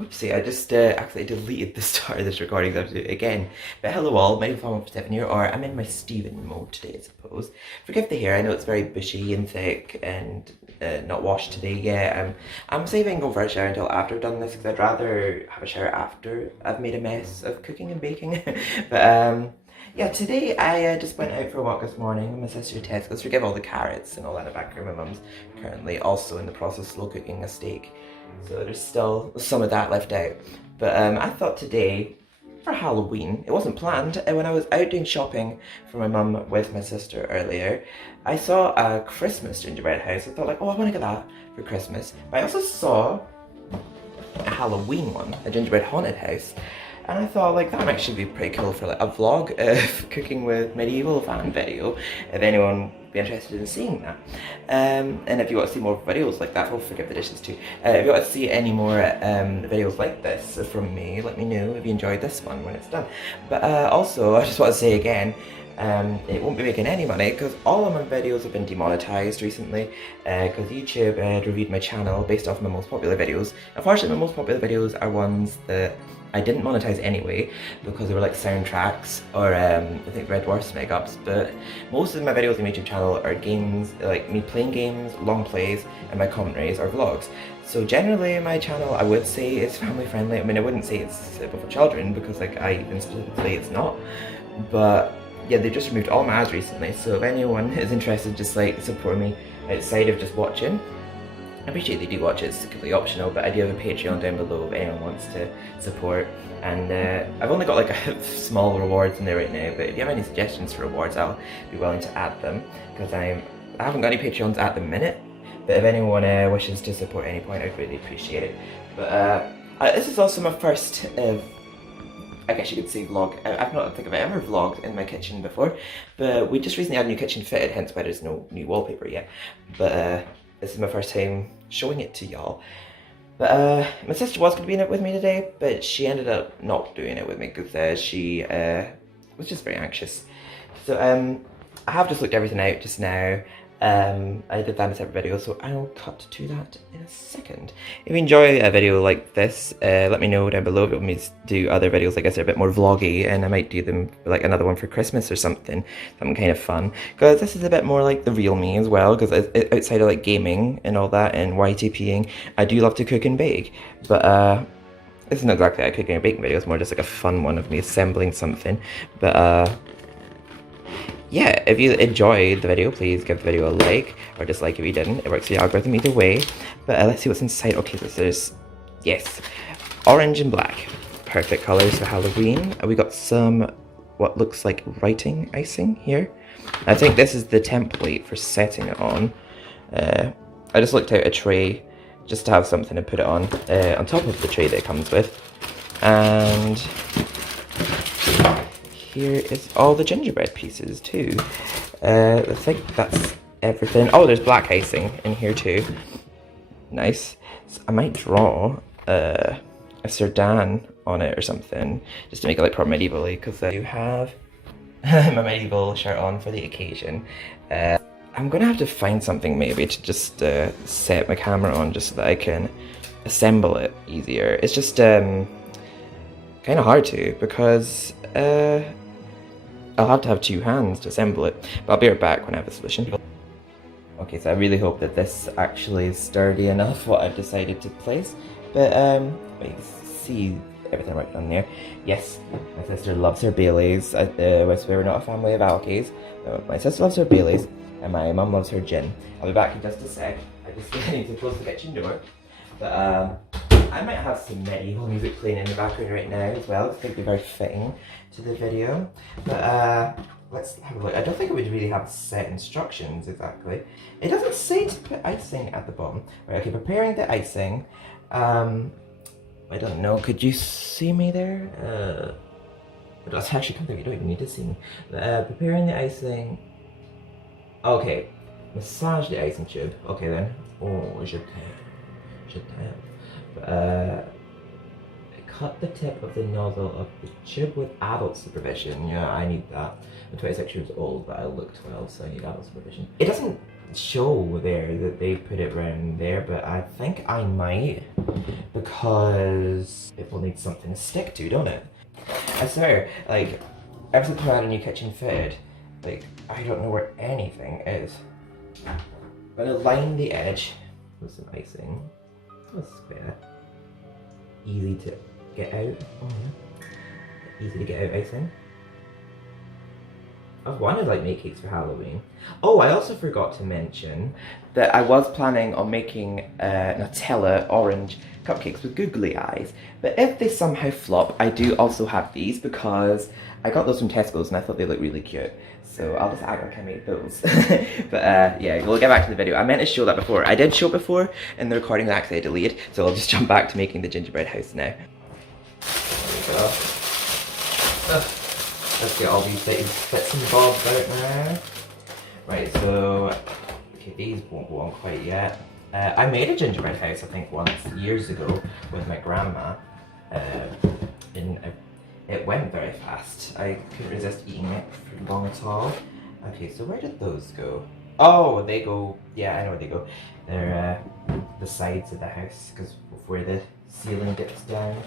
Whoopsie, I just accidentally deleted the start of this recording, so I have to do it again. But hello all, my name is 147 here, or I'm in my Stephen mode today, I suppose. Forgive the hair, I know it's very bushy and thick and not washed today yet. I'm saving going for a shower until after I've done this, because I'd rather have a shower after I've made a mess of cooking and baking. But yeah, today I just went out for a walk this morning with my sister Tesco's. Forgive all the carrots and all that in the background. My mum's currently also in the process of slow cooking a steak, so there's still some of that left out. But I thought today, for Halloween, it wasn't planned, and when I was out doing shopping for my mum with my sister earlier, I saw a Christmas gingerbread house. I thought like, oh, I want to get that for Christmas. But I also saw a Halloween one, a gingerbread haunted house. And I thought like that might actually be pretty cool for like a vlog of cooking with medieval fan video, if anyone would be interested in seeing that. And if you want to see more videos like that, we'll forgive the dishes too. If you want to see any more videos like this from me, let me know if you enjoyed this one when it's done. But also, I just want to say again, it won't be making any money because all of my videos have been demonetized recently because YouTube reviewed my channel based off my most popular videos. Unfortunately, my most popular videos are ones that I didn't monetize anyway because they were like soundtracks or I think Red Dwarf's make-ups, but most of my videos on my YouTube channel are games, like me playing games, long plays, and my commentaries or vlogs. So generally my channel I would say is family friendly. I mean, I wouldn't say it's suitable for children because like I even specifically it's not, but yeah, they just removed all my ads recently, so if anyone is interested just like support me outside of just watching, I appreciate they do watch it, it's completely optional, but I do have a Patreon down below if anyone wants to support. And I've only got like a small rewards in there right now, but if you have any suggestions for rewards, I'll be willing to add them, because I haven't got any Patreons at the minute, but if anyone wishes to support at any point, I'd really appreciate it. But this is also my first, I guess you could say vlog. I've not think I've ever vlogged in my kitchen before, but we just recently had a new kitchen fitted, hence why there's no new wallpaper yet. But this is my first time showing it to y'all. But my sister was going to be in it with me today, but she ended up not doing it with me because she was just very anxious. So I have just looked everything out just now. I did that in a separate video, so I'll cut to that in a second. If you enjoy a video like this, let me know down below if you want me to do other videos like this that are a bit more vloggy, and I might do them like another one for Christmas or something kind of fun. Because this is a bit more like the real me as well, because outside of like gaming and all that and YTPing, I do love to cook and bake. But this is not exactly a cooking and baking video, it's more just like a fun one of me assembling something. But yeah, if you enjoyed the video, please give the video a like or dislike if you didn't. It works for the algorithm either way. But let's see what's inside. Okay, so there's, yes, orange and black. Perfect colors for Halloween. We got some, what looks like writing icing here. I think this is the template for setting it on. I just looked out a tray just to have something to put it on top of the tray that it comes with. And here is all the gingerbread pieces too. I think that's everything. Oh, there's black icing in here too. Nice. So I might draw a Sir Dan on it or something, just to make it like proper medievally, because I do have my medieval shirt on for the occasion. I'm gonna have to find something maybe to just set my camera on just so that I can assemble it easier. It's just kind of hard to, because I'll have to have two hands to assemble it, but I'll be right back when I have a solution. Okay, so I really hope that this actually is sturdy enough, what I've decided to place, but you can see everything right on there. Yes, my sister loves her Baileys. We're not a family of alkies, but my sister loves her Baileys, and my mum loves her gin. I'll be back in just a sec. I just need to close the kitchen door, but I might have some medieval music playing in the background right now as well. It's going to be very fitting to the video. But let's have a look. I don't think it would really have set instructions exactly. It doesn't say to put icing at the bottom. Right, okay, preparing the icing. I don't know, could you see me there? That's actually something you don't even need to see me. Preparing the icing. Okay, massage the icing tube. Okay then. Oh, je t'aime. Cut the tip of the nozzle of the tube with adult supervision. Yeah, I need that. I'm 26 years old, but I look 12, so I need adult supervision. It doesn't show there that they put it around there, but I think I might because it will need something to stick to, don't it? I swear, like, ever since I had a new kitchen fitted, like, I don't know where anything is. I'm gonna line the edge with some icing. A square. Easy to get out. Easy to get out icing. I've wanted like make cakes for Halloween. Oh, I also forgot to mention that I was planning on making Nutella orange cupcakes with googly eyes. But if they somehow flop, I do also have these because I got those from Tesco's and I thought they looked really cute. So I'll just act like I made those. But yeah, we'll get back to the video. I meant to show that before. I did show it before in the recording that actually I deleted. So I'll just jump back to making the gingerbread house now. There we go. Let's get all these bits and bobs out now. Right, so, okay, these won't go on quite yet. I made a gingerbread house, I think, once, years ago, with my grandma. It went very fast. I couldn't resist eating it for long at all. Okay, so where did those go? Oh, they go, yeah, I know where they go. They're the sides of the house, because where the ceiling dips down.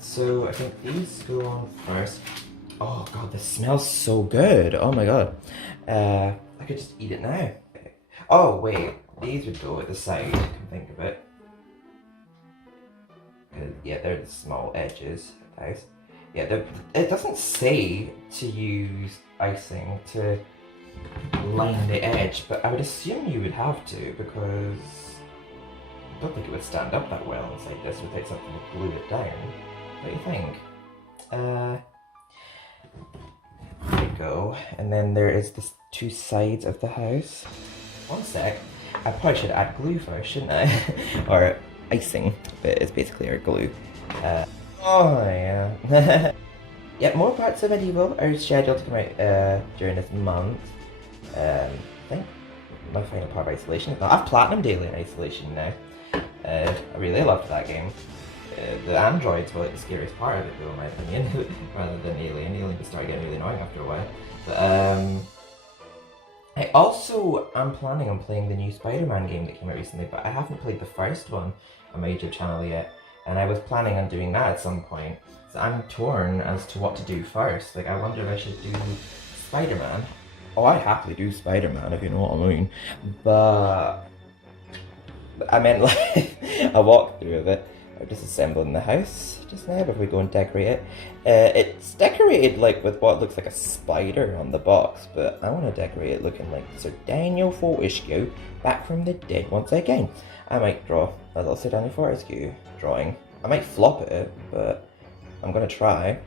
So I think these go on first. Oh god, this smells so good. Oh my god. I could just eat it now. Oh wait, these would go at the side, come think of it. Yeah, they're the small edges of the house. Yeah, it doesn't say to use icing to line the edge, but I would assume you would have to because I don't think it would stand up that well inside this without something to glue it down. What do you think? There you go. And then there is the two sides of the house. One sec. I probably should add glue first, shouldn't I? Or icing, but it's basically our glue. Oh yeah. Yeah, more parts of Medieval are scheduled to come out during this month. I think my final part of Isolation. I've Platinum Daily in Isolation now. I really loved that game. The androids were like the scariest part of it though, in my opinion, rather than Alien. Alien just started getting really annoying after a while. But I also am planning on playing the new Spider-Man game that came out recently, but I haven't played the first one on my YouTube channel yet, and I was planning on doing that at some point. So I'm torn as to what to do first. Like, I wonder if I should do Spider-Man. Oh, I'd happily do Spider-Man if you know what I mean. But I meant like a walkthrough of it. Or disassembling the house just now before we go and decorate it. It's decorated like with what looks like a spider on the box, but I want to decorate it looking like Sir Daniel Fortescue back from the dead once again. I might draw a little Sir Daniel Fortescue drawing. I might flop it, but I'm going to try.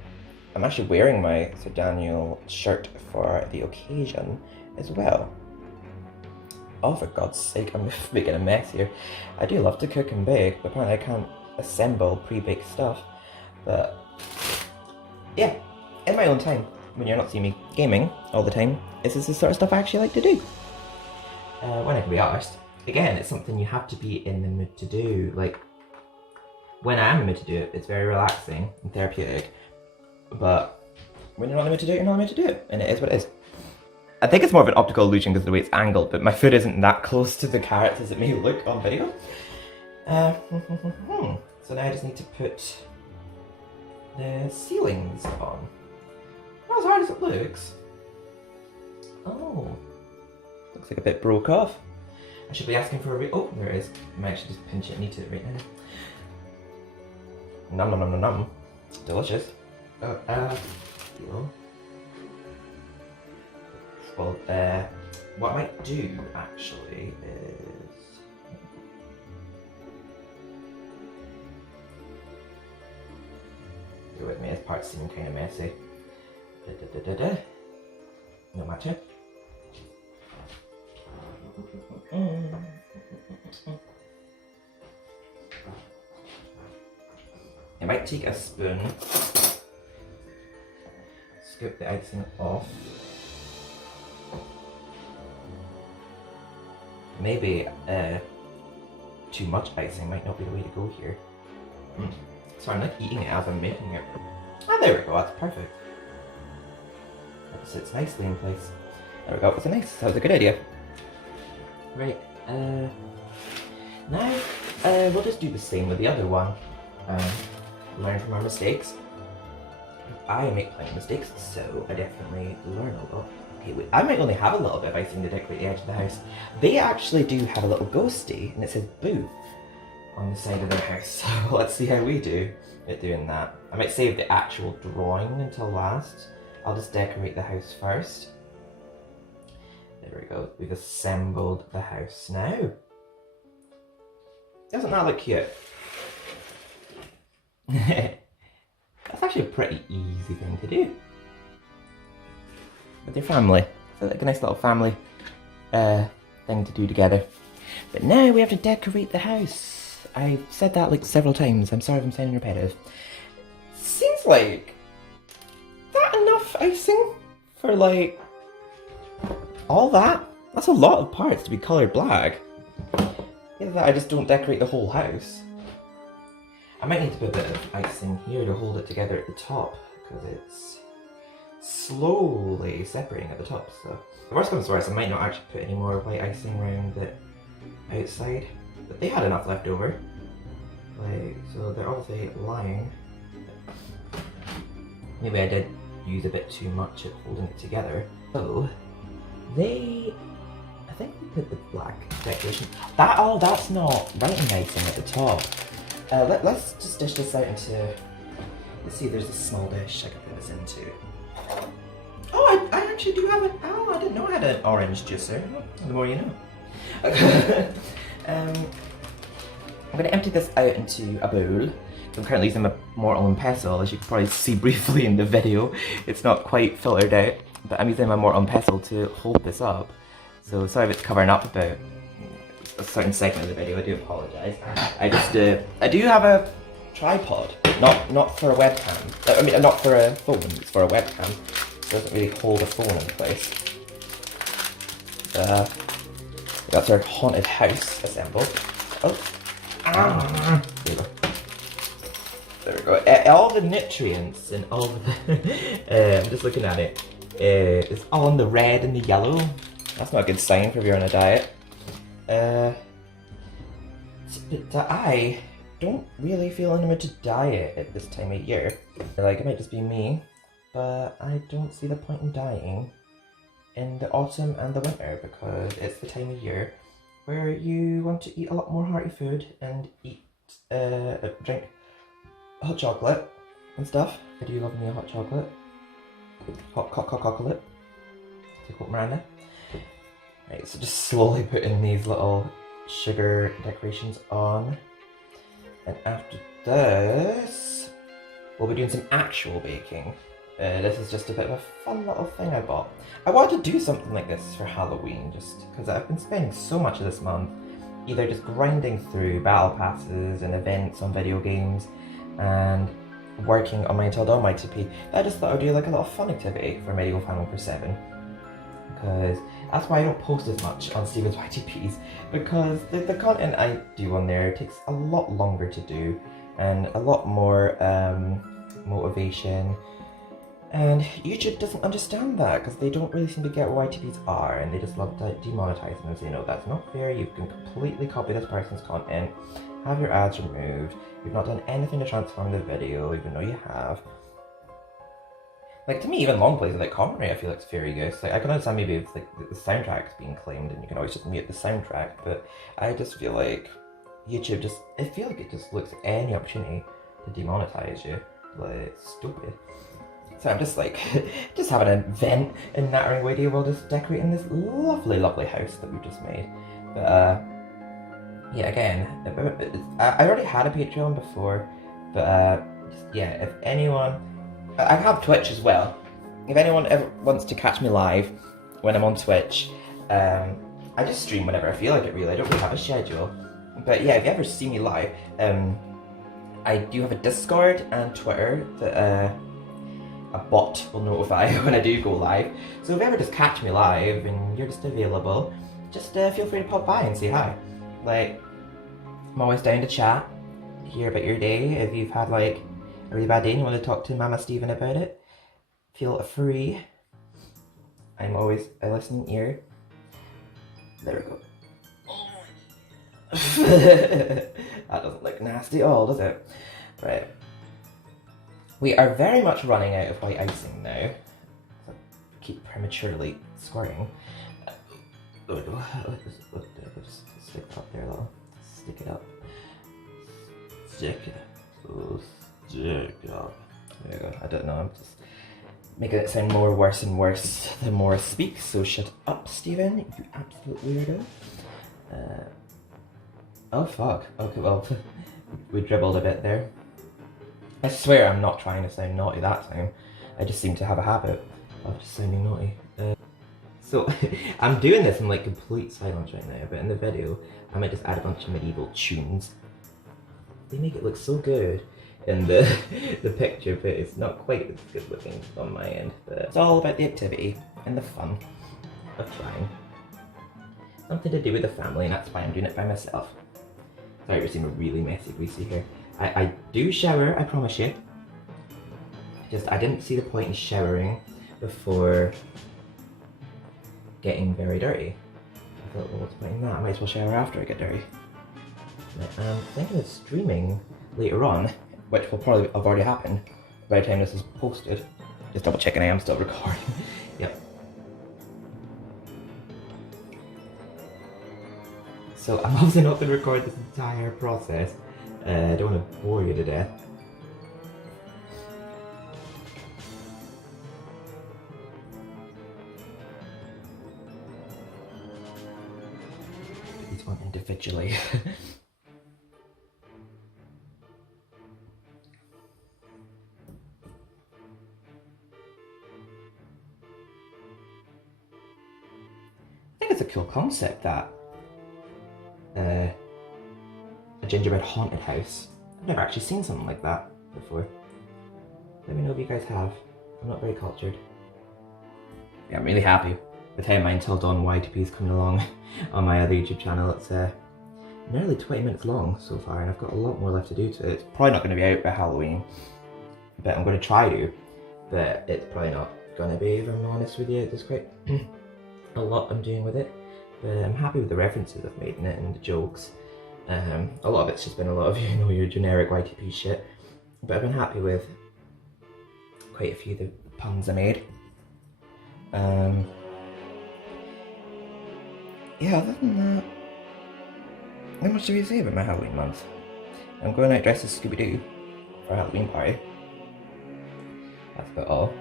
I'm actually wearing my Sir Daniel shirt for the occasion as well. Oh, for God's sake, I'm making a mess here. I do love to cook and bake, but apparently I can't assemble pre-baked stuff. But yeah, in my own time, when you're not seeing me gaming all the time, this is the sort of stuff I actually like to do. When I can be honest, again, it's something you have to be in the mood to do. Like, when I am in the mood to do it, it's very relaxing and therapeutic. But when you're not in the mood to do it, you're not in the mood to do it, and it is what it is. I think it's more of an optical illusion because of the way it's angled, but my foot isn't that close to the carrots as it may look on video. So now I just need to put the ceilings on. Not as hard as it looks. Oh, looks like a bit broke off. I should be asking for a oh, there it is. I might actually just pinch it and eat it right now. Nom nom nom nom nom. Delicious. Well, what I might do actually is go with me, this part seems kind of messy. No matter. I might take a spoon, scoop the icing off. Maybe too much icing might not be the way to go here. So I'm like eating it as I'm making it. Ah, there we go, that's perfect. That sits nicely in place. There we go, that was a good idea. Right, now We'll just do the same with the other one. Learn from our mistakes. I make plenty of mistakes, so I definitely learn a lot. Okay, wait, I might only have a little bit of icing to decorate the edge of the house. They actually do have a little ghosty, and it says boo on the side of their house. So let's see how we do at doing that. I might save the actual drawing until last. I'll just decorate the house first. There we go. We've assembled the house now. Doesn't that look cute? That's actually a pretty easy thing to do with your family. So like a nice little family thing to do together. But now we have to decorate the house. I've said that like several times. I'm sorry if I'm sounding repetitive. Seems like that enough icing for like all that? That's a lot of parts to be coloured black. Either that I just don't decorate the whole house. I might need to put a bit of icing here to hold it together at the top because it's slowly separating at the top. So the worst comes to worst, I might not actually put any more white icing around the outside. But they had enough left over. Like, so they're obviously lying. Maybe I did use a bit too much at holding it together. So I think we put the black decoration. That's not writing icing at the top. Let's just dish this out into, let's see, there's a small dish I can put this into. Oh, I actually do have I didn't know I had an orange juicer. The more you know. I'm going to empty this out into a bowl. I'm currently using my mortar and pestle, as you can probably see briefly in the video. It's not quite filtered out, but I'm using my mortar and pestle to hold this up. So sorry if it's covering up about a certain segment of the video, I do apologise. I do have a tripod, not for a webcam. I mean, not for a phone, it's for a webcam. It doesn't really hold a phone in place. That's our haunted house assembled. Oh. There we go. All the nutrients and all the I'm just looking at it. It's all in the red and the yellow. That's not a good sign for if you're on a diet. I don't really feel in the mood to diet at this time of year. Like, it might just be me, but I don't see the point in dieting in the autumn and the winter because it's the time of year where you want to eat a lot more hearty food and drink hot chocolate and stuff. I do love me a hot chocolate. Hot chocolate. To quote Miranda. Right, so just slowly putting these little sugar decorations on. And after this, we'll be doing some actual baking. This is just a bit of a fun little thing I bought. I wanted to do something like this for Halloween, just because I've been spending so much of this month either just grinding through battle passes and events on video games and working on my Until Dawn YTP. I just thought I'd do like a little fun activity for Medieval Final Fantasy 7. Because that's why I don't post as much on Steven's YTPs, because the content I do on there takes a lot longer to do and a lot more motivation, and YouTube doesn't understand that because they don't really seem to get what YTPs are and they just love to demonetize them and say, no, that's not fair, you can completely copy this person's content, have your ads removed, you've not done anything to transform the video even though you have. Like, to me, even long plays like commentary, I feel like it's very good. Like, I can understand maybe if like the soundtrack's being claimed and you can always just mute the soundtrack, but I just feel like YouTube I feel like it just looks at any opportunity to demonetize you. Like, it's stupid. So I'm just like, just having an event in Nattering Radio while just decorating this lovely, lovely house that we've just made. But, yeah, again, I already had a Patreon before, but, yeah, if anyone, I have Twitch as well. If anyone ever wants to catch me live when I'm on Twitch, I just stream whenever I feel like it, really. I don't really have a schedule. But yeah, if you ever see me live, I do have a Discord and Twitter that a bot will notify when I do go live. So if you ever just catch me live and you're just available, just feel free to pop by and say hi. Like, I'm always down to chat, hear about your day. If you've had like a really bad day and you want to talk to Mama Steven about it, feel free. I'm always a listening ear. There we go. That doesn't look nasty at all, does it? Right. We are very much running out of white icing now. I keep prematurely squirting. Just stick it up there a little. Stick it up. Stick it up. Oh, stick it up. There you go. I don't know. I'm just making it sound more worse and worse the more I speak. So shut up, Stephen. You absolute weirdo. Oh fuck. Okay, well, we dribbled a bit there. I swear I'm not trying to sound naughty that time. I just seem to have a habit of just sounding naughty. So I'm doing this in like complete silence right now, but in the video I might just add a bunch of medieval tunes. They make it look so good in the picture, but it's not quite as good looking on my end. But it's all about the activity and the fun of trying. Something to do with the family, and that's why I'm doing it by myself. Sorry, we're seeing a really messy greasy here. I do shower, I promise you. I didn't see the point in showering before getting very dirty. I thought, well, what's the point in that? I might as well shower after I get dirty. But I'm thinking of streaming later on, which will probably have already happened by the time this is posted. Just double checking I am still recording. Yep. So I'm obviously not going to record this entire process. I don't want to bore you to death. Each one individually. I think it's a cool concept, that A Gingerbread Haunted House. I've never actually seen something like that before. Let me know if you guys have. I'm not very cultured. Yeah, I'm really happy with how my Until Dawn YTP is coming along on my other YouTube channel. It's nearly 20 minutes long so far, and I've got a lot more left to do to it. It's probably not going to be out by Halloween, but I'm going to try to. But it's probably not going to be, if I'm honest with you. There's quite a lot I'm doing with it. But I'm happy with the references I've made in it and the jokes. A lot of it's just been a lot of, you know, your generic YTP shit. But I've been happy with quite a few of the puns I made. Yeah, other than that, not much to really say about my Halloween month. I'm going out dressed as Scooby-Doo for a Halloween party. That's about all.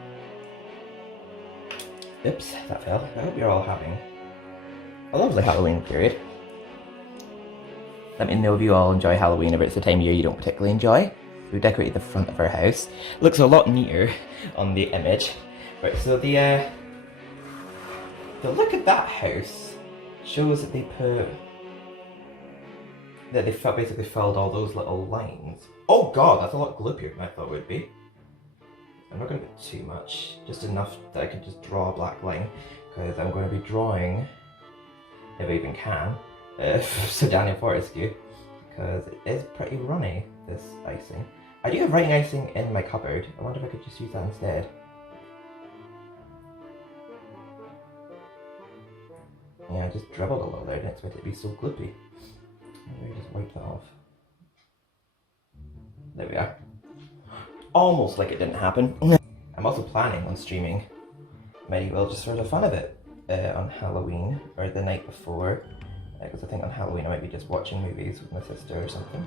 Oops, that fell. I hope you're all having a lovely Halloween period. Let me know if you all enjoy Halloween, if it's the time of year you don't particularly enjoy. We decorated the front of our house. Looks a lot neater on the image. Right, so the look at that house shows that they basically filled all those little lines. Oh god, that's a lot gloopier than I thought it would be. I'm not going to put too much, just enough that I can just draw a black line, because I'm going to be drawing, if I even can, Sir Daniel Fortescue, because it is pretty runny, this icing. I do have writing icing in my cupboard. I wonder if I could just use that instead. Yeah, I just dribbled a little there. I didn't expect it to be so gloopy. Maybe just wipe that off. There we are. Almost like it didn't happen. I'm also planning on streaming Medieval just for the fun of it on Halloween, or the night before. Because I think on Halloween I might be just watching movies with my sister or something.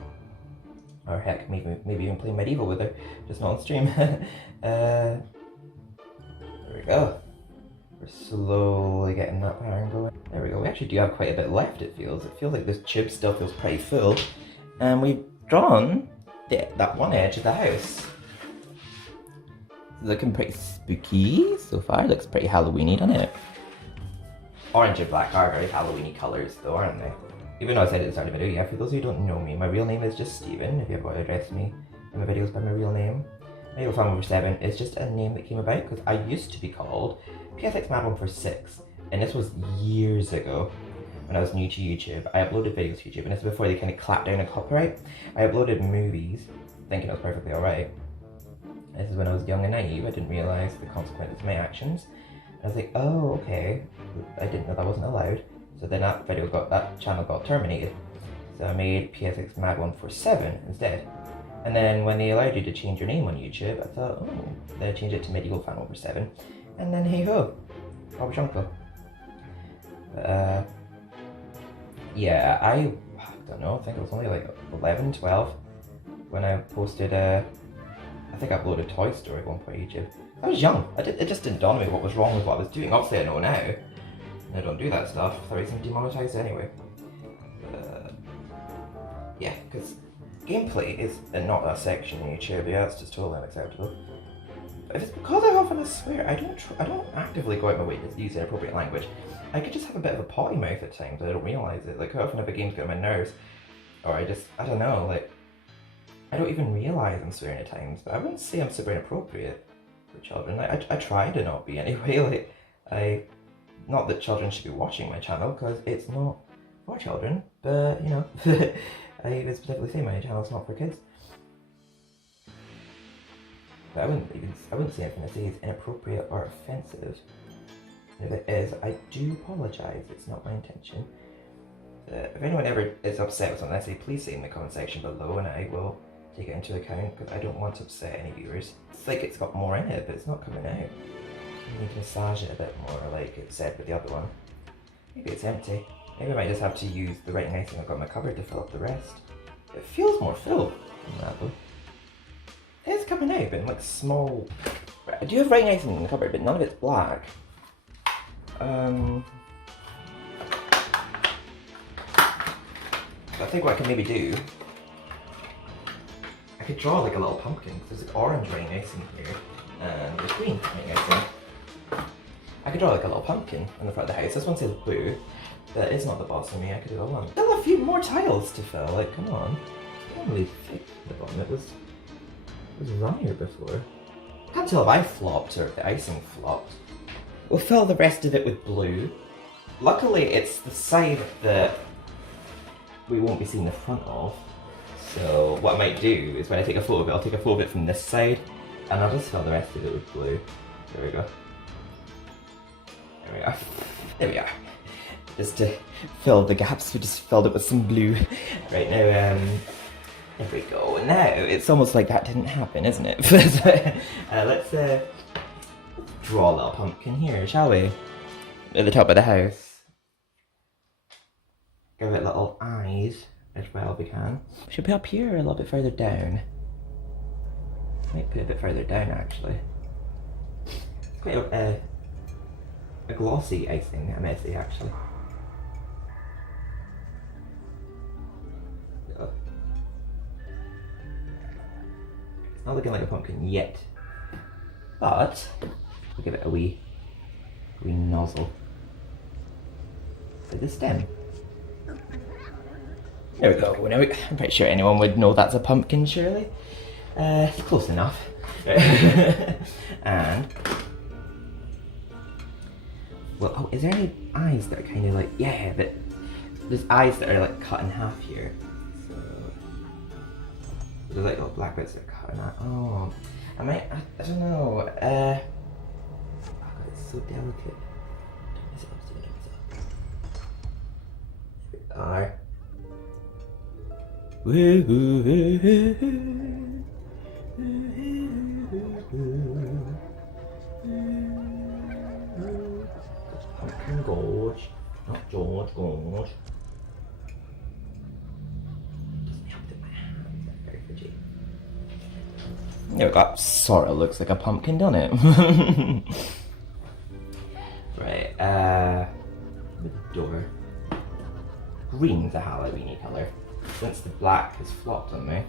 Or heck, maybe even playing Medieval with her, just not on stream. There we go. We're slowly getting that pattern going. There we go. We actually do have quite a bit left, it feels. It feels like this tube still feels pretty full. And we've drawn that one edge of the house. It's looking pretty spooky so far. Looks pretty Halloweeny, doesn't it? Orange and black are very Halloweeny colours though, aren't they? Even though I said it at the start of the video, yeah, for those of you who don't know me, my real name is just Stephen, if you ever want to address me in my videos by my real name. Medieval Fan 147 is just a name that came about because I used to be called PSX Mad 146, and this was years ago when I was new to YouTube. I uploaded videos to YouTube, and this is before they kind of clapped down on copyright. I uploaded movies thinking it was perfectly alright. This is when I was young and naive. I didn't realise the consequences of my actions. I was like, oh, okay. I didn't know that wasn't allowed. So then that channel got terminated. So I made PSX Mad 147 instead. And then when they allowed you to change your name on YouTube, I thought, oh, they'll change it to Medieval Fan 147. And then hey ho, Robert Junko. Yeah, I don't know, I think it was only like 11, 12 when I posted I think I uploaded Toy Story at one point on YouTube. I was young, it just didn't dawn on me what was wrong with what I was doing. Obviously I know now, and I don't do that stuff, so it's demonetized anyway. Yeah, because gameplay is not a section on YouTube, yeah, it's just totally unacceptable. But if it's because I often swear, I don't actively go out my way to use inappropriate language. I could just have a bit of a potty mouth at times, I don't realise it. Like, how often have a game's got on my nerves, or I don't know, like, I don't even realise I'm swearing at times, but I wouldn't say I'm super inappropriate for children. I try to not be anyway, like, not that children should be watching my channel, because it's not for children, but, you know, I would specifically say my channel's not for kids. But I wouldn't say anything I say is inappropriate or offensive. If it is, I do apologise, it's not my intention. If anyone ever is upset with something I say, please say in the comment section below and I will take it into account, because I don't want to upset any viewers. It's like it's got more in it, but it's not coming out. I need to massage it a bit more, like it said with the other one. Maybe it's empty. Maybe I might just have to use the writing icing I've got in my cupboard to fill up the rest. It feels more filled than that though. It's coming out, but in like small... I do have writing icing in the cupboard, but none of it's black. I think what I can maybe do, I could draw like a little pumpkin, because there's like orange writing icing here, and there's green writing icing. I could draw like a little pumpkin on the front of the house. This one says boo, but it's not the boss of me, I could do that one. Still a few more tiles to fill, like come on. It's not really thick at the bottom, it was runnier before. I can't tell if I flopped or if the icing flopped. We'll fill the rest of it with blue. Luckily it's the side that we won't be seeing the front of. So what I might do is when I take a photo of it, I'll take a photo of it from this side and I'll just fill the rest of it with blue. There we go. There we are. There we are. Just to fill the gaps, we just filled it with some blue. Right now, there we go. Now, it's almost like that didn't happen, isn't it? Let's draw a little pumpkin here, shall we? At the top of the house. Give it little eyes as well if we can. Should be up here or a little bit further down. Might put it a bit further down actually. It's quite a glossy icing, I might say actually. It's not looking like a pumpkin yet, but we'll give it a wee nozzle for the stem. There we go. Now I'm pretty sure anyone would know that's a pumpkin, surely. It's close enough. And well, oh, is there any eyes that are kind of like, yeah, but there's eyes that are like cut in half here. So there's like little black bits that are cut in half. Oh, I don't know. Oh God, it's so delicate. There we are. Pumpkin Gorge, not George Gorge. Doesn't help that my hands are very fidgety. There we go. Sort of looks like a pumpkin, doesn't it? Right. The door. Green's a Halloweeny colour. Since the black has flopped on me,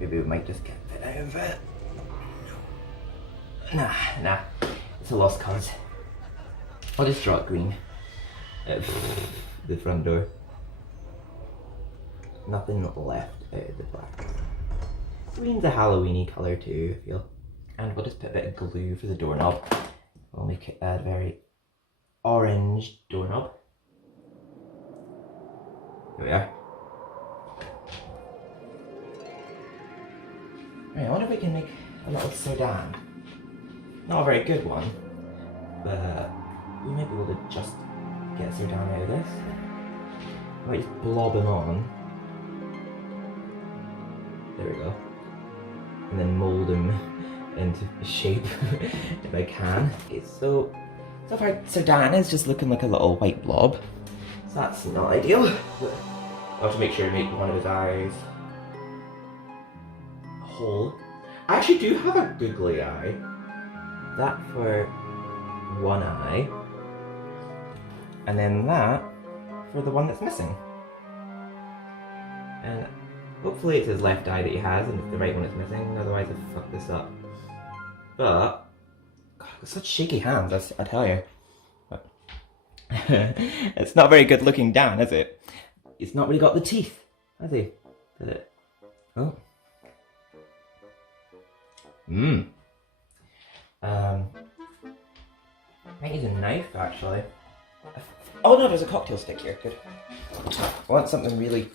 maybe we might just get a bit out of it. Nah, it's a lost cause. I'll just draw it green. The front door. Nothing left out of the black. Green's a Halloweeny colour too, I feel. And we'll just put a bit of glue for the doorknob. We'll make it a very orange doorknob. There we are. Right, I wonder if we can make a little sedan. Not a very good one, but we might be able to just get Sir Dan out of this. I might just blob him on. There we go. And then mould him into shape if I can. Okay, so far Sir Dan is just looking like a little white blob. So that's not ideal. I have to make sure to make one of his eyes whole. I actually do have a googly eye. That for one eye. And then that for the one that's missing. And hopefully it's his left eye that he has and it's the right one that's missing, otherwise I've fucked this up. But, God, such shaky hands, I tell you. But it's not very good looking Dan, is it? He's not really got the teeth, has he? Did it? Oh. Might use a knife, actually. Oh no, there's a cocktail stick here, good. I want something really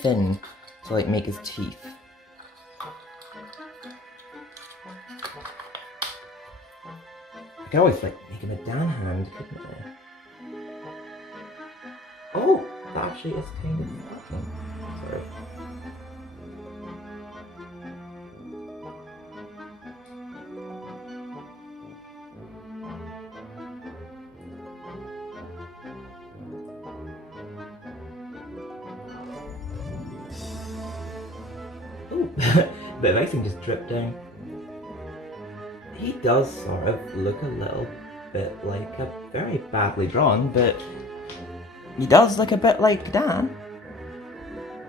thin to like make his teeth. I could always like make him a Dan hand, couldn't I? Oh, that actually is kind of fucking. Sorry. Bit of icing just dripped down. He does sort of look a little bit like a very badly drawn, but he does look a bit like Dan.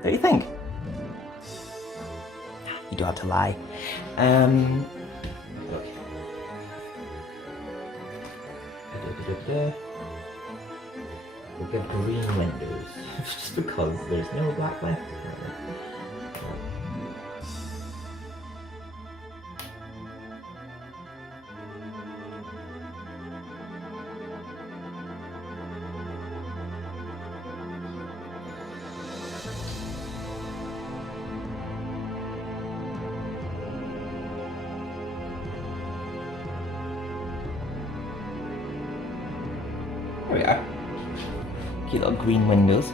Don't you think? You don't have to lie. Okay. We'll get green windows, just because there's no black left. There we are. Cute little green windows.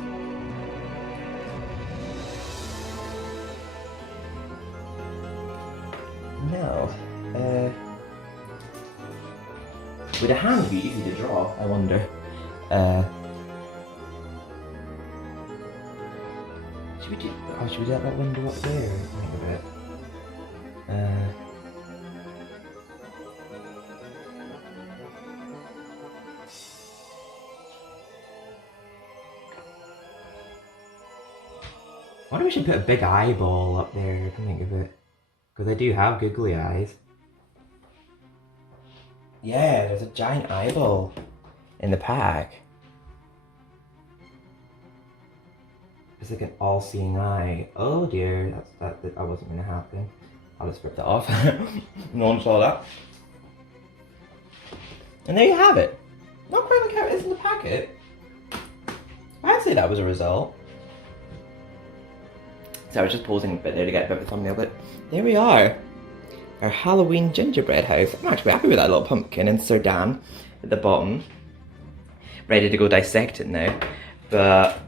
Now, would a hand be easy to draw, I wonder? Should we do that window up there? Think of it. I wonder if we should put a big eyeball up there, I can think of it. Because I do have googly eyes. Yeah, there's a giant eyeball in the pack. It's like an all-seeing eye. Oh dear, that wasn't going to happen. I'll just rip that off. No one saw that. And there you have it. Not quite like how it is in the packet. I'd say that was a result. So I was just pausing a bit there to get a bit of a thumbnail, but there we are. Our Halloween gingerbread house. I'm actually happy with that little pumpkin and Sir Dan at the bottom. Ready to go dissect it now. But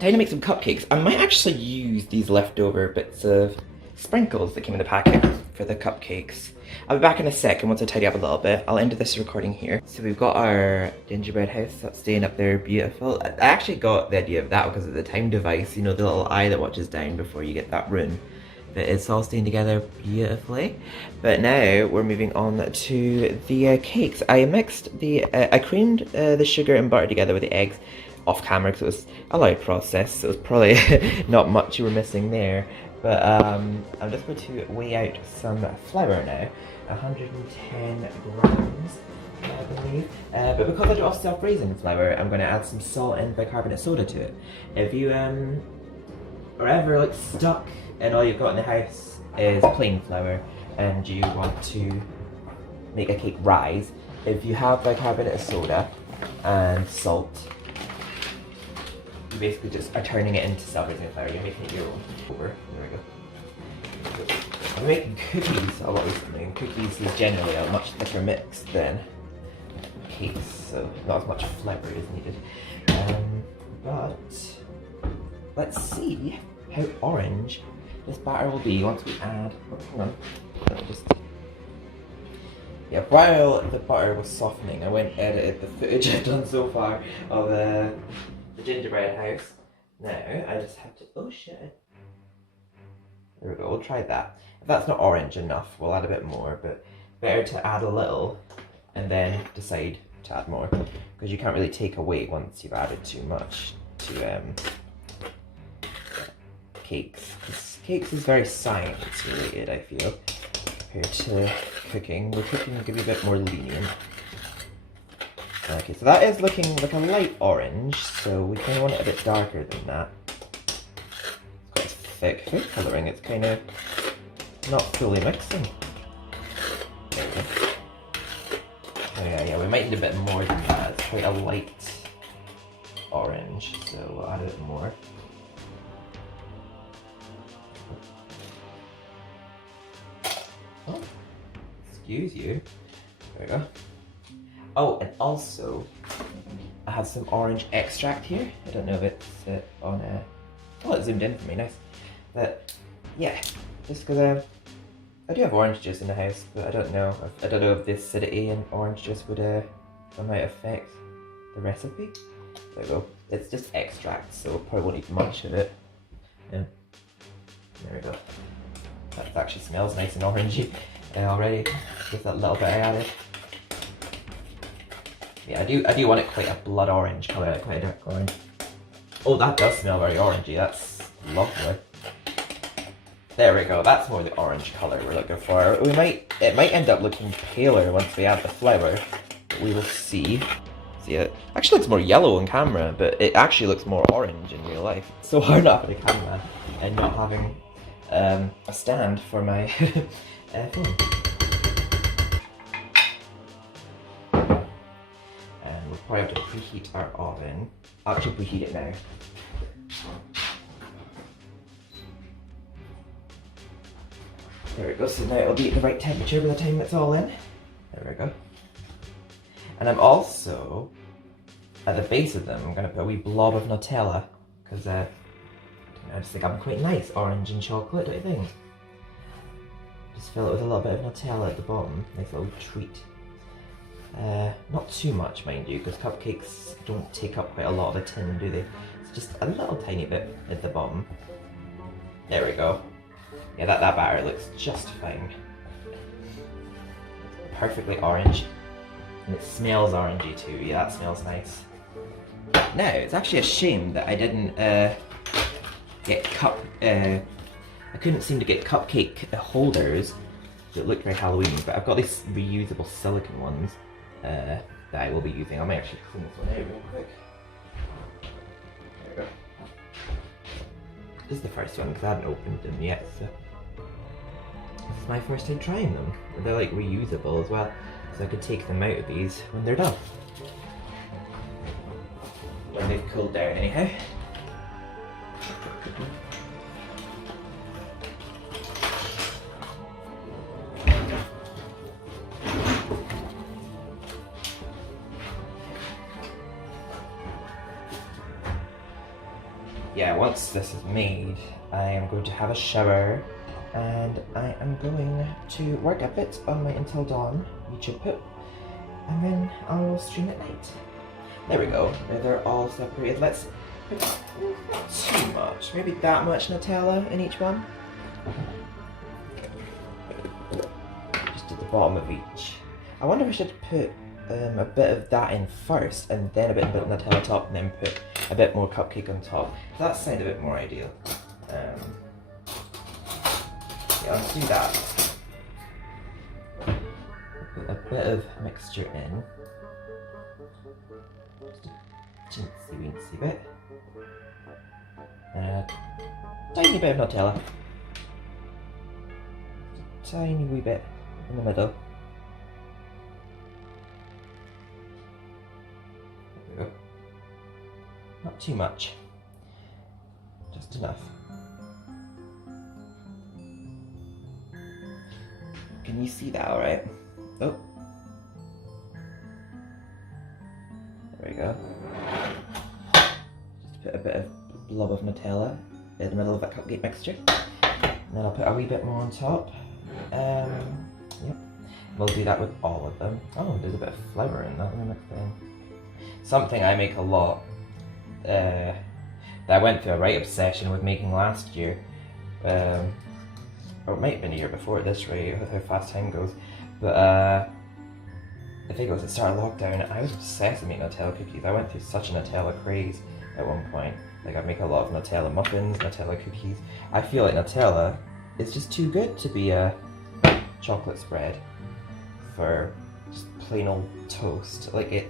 time to make some cupcakes. I might actually use these leftover bits of sprinkles that came in the packet for the cupcakes. I'll be back in a second once I tidy up a little bit. I'll end this recording here. So we've got our gingerbread house that's staying up there beautiful. I actually got the idea of that because of the time device, you know, the little eye that watches down before you get that rune. But it's all staying together beautifully. But now we're moving on to the cakes. I creamed the sugar and butter together with the eggs off camera because it was a loud process. So it was probably not much you were missing there. But I'm just going to weigh out some flour now. 110 grams, I believe. But because I do have self-raising flour, I'm going to add some salt and bicarbonate soda to it. If you are ever like stuck and all you've got in the house is plain flour and you want to make a cake rise, if you have bicarbonate of soda and salt, you basically just are turning it into self-raising flour. You're making it your own. There we go. I'm making cookies a lot recently, and cookies is generally a much thicker mix than cakes, so not as much flour is needed. But let's see how orange this batter will be once we add. Oh, hang on. Let me just. Yeah, while the butter was softening, I went and edited the footage I've done so far of the gingerbread house. Now I just have to. Oh shit. There we go. We'll try that. If that's not orange enough, we'll add a bit more. But better to add a little and then decide to add more, because you can't really take away once you've added too much to cakes. Because cakes is very science related, I feel, compared to cooking. Where cooking will give you a bit more lenient. Okay, so that is looking like a light orange, so we kind of want it a bit darker than that. It's quite thick food colouring, it's kind of not fully mixing. There we go. Oh yeah, we might need a bit more than that. It's quite a light orange, so we'll add a bit more. Oh, excuse you. There we go. Oh, and also, I have some orange extract here. I don't know if it's on a... Oh, it zoomed in for me, nice. But, yeah, just because I do have orange juice in the house, but I don't know if the acidity in orange juice would somehow affect the recipe. There we go. It's just extract, so probably won't need much of it. Yeah. There we go. That actually smells nice and orangey already. Just that little bit I added. Yeah, I do want it quite a blood orange colour, like quite a dark orange. Oh, that does smell very orangey. That's lovely. There we go, that's more the orange colour we're looking for. It might end up looking paler once we add the flour, but we will see. See, it actually looks more yellow on camera, but it actually looks more orange in real life. It's so hard not having a camera and not having a stand for my phone. And we'll probably have to preheat our oven. I'll actually preheat it now. There we go, so now it'll be at the right temperature by the time it's all in. There we go. And I'm also, at the base of them, I'm going to put a wee blob of Nutella, because I just think I'm quite nice, orange and chocolate, don't you think? Just fill it with a little bit of Nutella at the bottom, nice little treat. Not too much, mind you, because cupcakes don't take up quite a lot of the tin, do they? It's just a little tiny bit at the bottom. There we go. Yeah, that batter looks just fine. Perfectly orange. And it smells orangey too. Yeah, that smells nice. Now, it's actually a shame that I didn't get I couldn't seem to get cupcake holders that looked very Halloween, but I've got these reusable silicone ones that I will be using. I might actually clean this one out real quick. There we go. This is the first one because I haven't opened them yet, so this is my first time trying them. They're like reusable as well, so I could take them out of these when they're done. When they've cooled down anyhow. Yeah, once this is made, I am going to have a shower and I am going to work a bit on my Until Dawn YouTube put, and then I will stream at night. There we go, they're all separated. Let's put not too much, maybe that much Nutella in each one. Just at the bottom of each. I wonder if I should put a bit of that in first and then a bit of Nutella top and then put a bit more cupcake on top. That sounds a bit more ideal. Yeah, I'll do that. Put a bit of mixture in. Just a teensy bit. Tiny bit of Nutella. Tiny wee bit in the middle. There we go. Not too much. Just enough. Can you see that alright? Oh. blob of Nutella in the middle of that cupcake mixture. And then I'll put a wee bit more on top. Yep. We'll do that with all of them. Oh, there's a bit of flour in that. Let me mix that in. Something I make a lot, that I went through a right obsession with making last year. Or it might have been a year before at this rate, with how fast time goes. But I think it was at the start of lockdown, I was obsessed with making Nutella cookies. I went through such a Nutella craze at one point. Like, I'd make a lot of Nutella muffins, Nutella cookies. I feel like Nutella is just too good to be a chocolate spread for just plain old toast. Like, it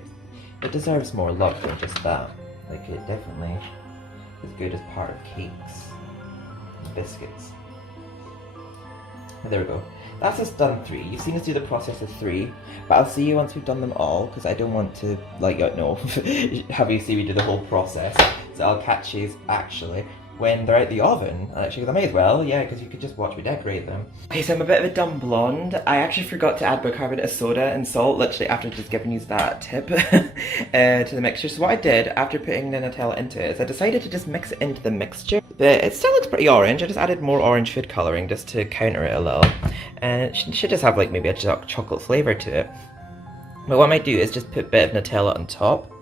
deserves more love than just that. Like, it definitely is good as part of cakes and biscuits. There we go. That's us done 3. You've seen us do the process of 3, but I'll see you once we've done them all, because I don't want to, like, have you see me do the whole process. So I'll catch you, actually, when they're out the oven. Actually, because I may as well, yeah, because you could just watch me decorate them. Okay, so I'm a bit of a dumb blonde. I actually forgot to add bicarbonate of soda and salt, literally after just giving you that tip to the mixture. So what I did, after putting the Nutella into it, is I decided to just mix it into the mixture. But it still looks pretty orange. I just added more orange food colouring just to counter it a little. And it should just have, like, maybe a chocolate flavour to it. But what I might do is just put a bit of Nutella on top.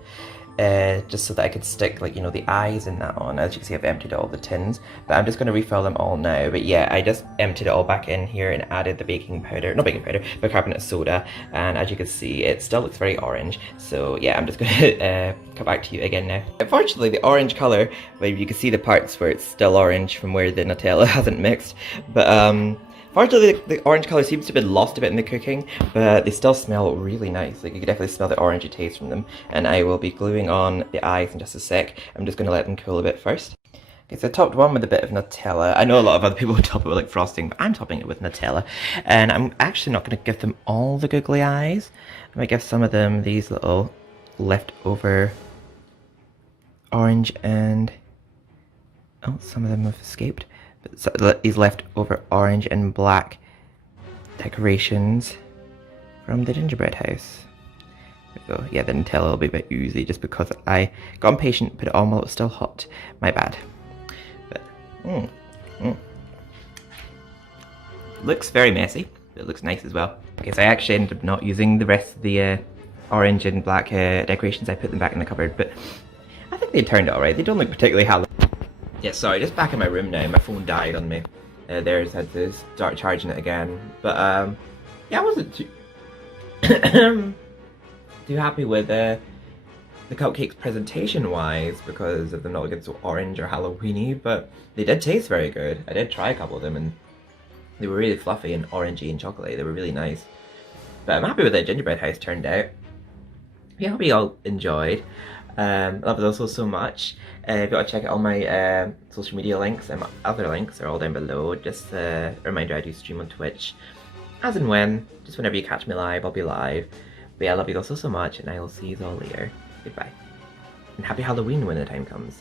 Just so that I could stick, like, you know, the eyes and that on. As you can see, I've emptied all the tins, but I'm just going to refill them all now. But yeah, I just emptied it all back in here and added the bicarbonate of soda, and as you can see, it still looks very orange. So yeah, I'm just going to come back to you again now. Unfortunately, the orange colour, well, you can see the parts where it's still orange from where the Nutella hasn't mixed, but fortunately, the orange colour seems to have been lost a bit in the cooking, but they still smell really nice. Like, you can definitely smell the orangey taste from them. And I will be gluing on the eyes in just a sec. I'm just going to let them cool a bit first. Okay, so I topped one with a bit of Nutella. I know a lot of other people would top it with, like, frosting, but I'm topping it with Nutella. And I'm actually not going to give them all the googly eyes. I might give some of them these little leftover orange and... oh, some of them have escaped. So these leftover orange and black decorations from the gingerbread house. There we go. Yeah, the Nutella will be a bit oozy just because I got impatient, put it on while it was still hot. My bad. But, looks very messy, but it looks nice as well. Okay, so I actually ended up not using the rest of the orange and black decorations. I put them back in the cupboard, but I think they turned out alright. They don't look particularly Halloween. Yeah, sorry, just back in my room now. My phone died on me. There's had to start charging it again. But yeah, I wasn't too too happy with the cupcakes presentation-wise because of them not looking so orange or Halloweeny. But they did taste very good. I did try a couple of them, and they were really fluffy and orangey and chocolatey. They were really nice. But I'm happy with how gingerbread house turned out. Yeah, I hope you all enjoyed. I love it also so much. If you want to check out all my social media links and my other links are all down below. Just a reminder, I do stream on Twitch as and when, just whenever you catch me live, I'll be live. But yeah, I love you all so much, and I will see you all later. Goodbye. And happy Halloween when the time comes.